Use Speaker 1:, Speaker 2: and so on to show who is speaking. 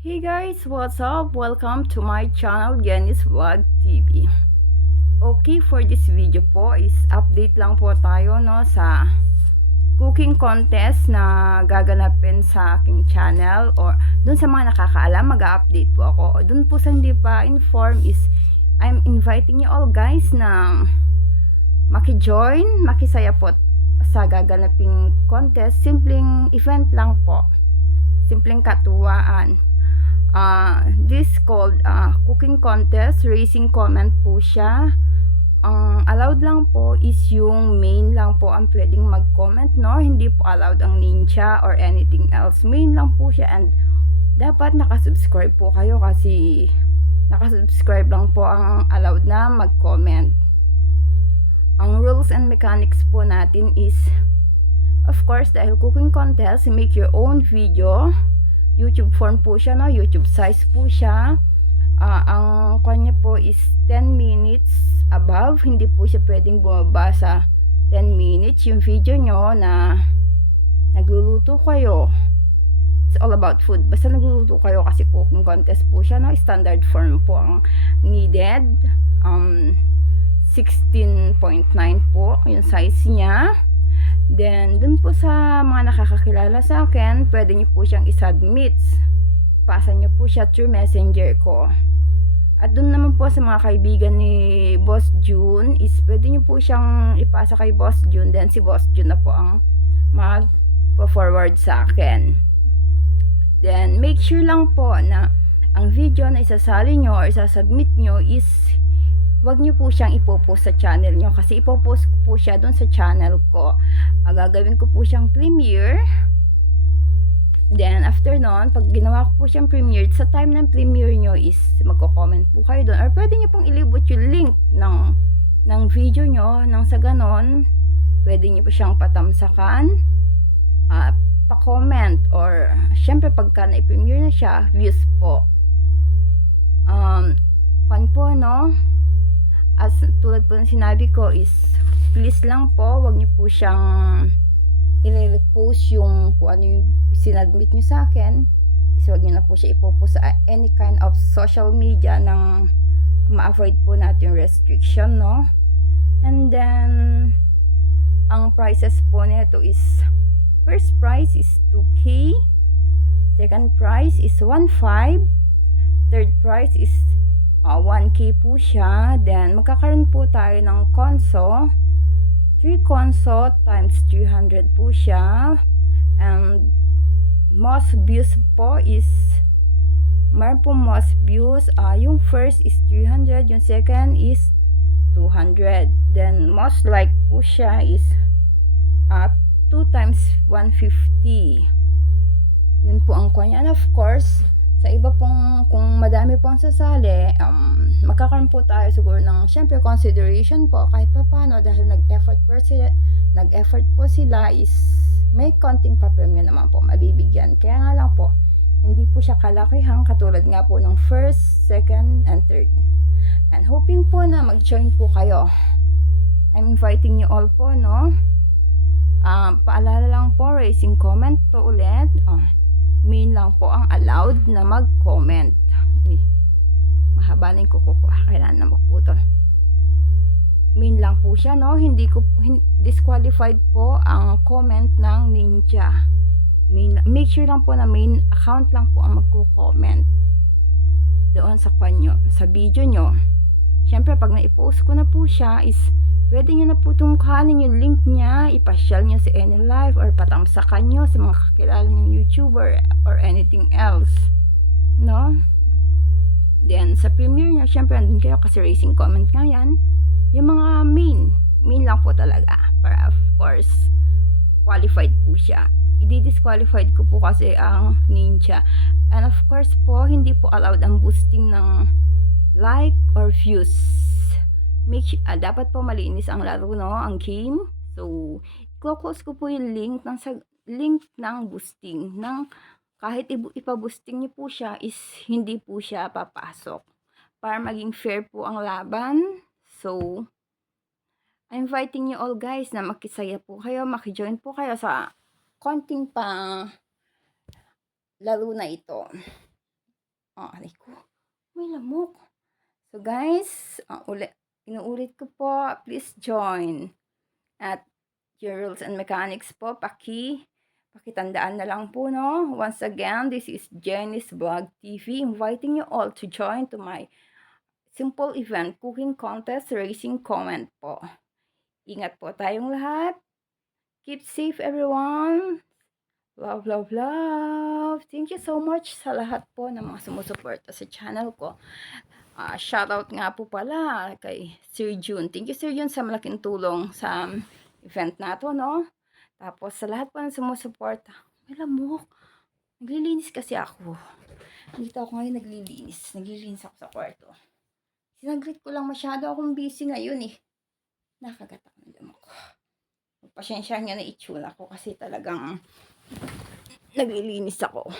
Speaker 1: Hey guys, what's up? Welcome to my channel, Jenny's Vlog TV. Okay, for this video po is update lang po tayo no sa cooking contest na gaganapin sa aking channel or dun sa mga nakakaalam, mag-update po ako. Dun po sa hindi pa inform is I'm inviting you all guys na maki-join, makisaya po sa gaganaping contest. Simpleng event lang po. Simpleng katuwaan uh, this called uh, cooking contest racing comment po siya. Ang allowed lang po is yung main lang po ang pwedeng mag-comment no? Hindi po allowed ang ninja or anything else. Main lang po siya and dapat nakasubscribe po kayo kasi nakasubscribe lang po ang allowed na mag-comment. Ang rules and mechanics po natin is of course dahil cooking contest make your own video YouTube form po siya, no? YouTube size po siya. Uh, ang kanya po is 10 minutes above. Hindi po siya pwedeng bumaba sa 10 minutes. Yung video nyo na nagluluto kayo. It's all about food. Basta nagluluto kayo kasi cooking contest po siya, no? Standard form po ang needed. Um, 16.9 po yung size niya. Then, dun po sa mga nakakakilala sa akin, pwede nyo po siyang isubmit. Pasa nyo po siya through messenger ko. At dun naman po sa mga kaibigan ni Boss June, is pwede nyo po siyang ipasa kay Boss June. Then, si Boss June na po ang mag-forward sa akin. Then, make sure lang po na ang video na isasali nyo or isasubmit nyo is wag niyo po siyang ipopost sa channel niyo kasi ipopost ko po siya doon sa channel ko. Uh, gagawin ko po siyang premiere. Then, after nun, pag ginawa ko po siyang premiere, sa time ng premiere nyo is magko-comment po kayo doon. Or pwede nyo pong ilibot yung link ng, ng video nyo. Nang sa ganon, pwede nyo po siyang patamsakan, uh, pa-comment, or syempre pagka na-premiere na siya, views po. Um, kan po, no? As tulad po ng sinabi ko is please lang po wag niyo po siyang i-repost yung kung ano yung sinadmit niyo sa akin. Is wag niyo na po siya ipopost sa any kind of social media nang ma-avoid po natin restriction no? And then ang prices po nito is first price is 2k second price is 1.5 third price is uh, ah, 1K po siya. Then, magkakaroon po tayo ng conso. 3 conso times 300 po siya. And, most views po is, meron po most views. Uh, yung first is 300, yung second is 200. Then, most like po siya is uh, 2 times 150. Yun po ang kanya. And of course, sa iba pong, kung madami pong sasali, um, magkakaroon po tayo siguro ng, syempre, consideration po, kahit pa paano, dahil nag-effort po sila, nag-effort po sila is, may konting pa-premium naman po, mabibigyan. Kaya nga lang po, hindi po siya kalakihan, katulad nga po ng first, second, and third. And hoping po na mag-join po kayo. I'm inviting you all po, no? Uh, paalala lang po, racing comment to ulit. Oh main lang po ang allowed na mag-comment. Uy, mahaba na yung kuko ko. Kailangan na magputol. Main lang po siya, no? Hindi ko, hin, disqualified po ang comment ng ninja. Main, make sure lang po na main account lang po ang magko-comment doon sa kwanyo, sa video nyo. Siyempre, pag na-post ko na po siya is pwede nyo na po tungkanin yung link niya, ipasyal nyo sa any live or patamsakan nyo sa mga kakilala nyong YouTuber or anything else. No? Then, sa premiere niya, syempre, andun kayo kasi racing comment nga yan. Yung mga main, main lang po talaga. Para, of course, qualified po siya. I-disqualified ko po kasi ang ninja. And of course po, hindi po allowed ang boosting ng like or views make uh, dapat po malinis ang laro, no? Ang game. So, close ko po yung link ng sa link ng boosting ng kahit ipa-boosting niyo po siya is hindi po siya papasok para maging fair po ang laban. So, I'm inviting you all guys na makisaya po kayo, makijoin po kayo sa konting pa laro na ito. Ah, aray ko. May lamok. So guys, uh, uli, inuulit ko po, please join. At your rules and mechanics po, paki, pakitandaan na lang po, no? Once again, this is Jenny's Vlog TV, inviting you all to join to my simple event, cooking contest, racing comment po. Ingat po tayong lahat. Keep safe, everyone. Love, love, love. Thank you so much sa lahat po ng mga sumusuporta sa channel ko. Ah, shoutout nga po pala kay Sir June. Thank you Sir June sa malaking tulong sa event na to, no? Tapos sa lahat po ng sumusuporta. May lamok. Naglilinis kasi ako. Dito ako ngayon naglilinis. Naglilinis ako sa kwarto. Sinaglit ko lang masyado akong busy ngayon eh. Nakagat ako ng lamok. Pasensya niya na itsura ko kasi talagang naglilinis ako.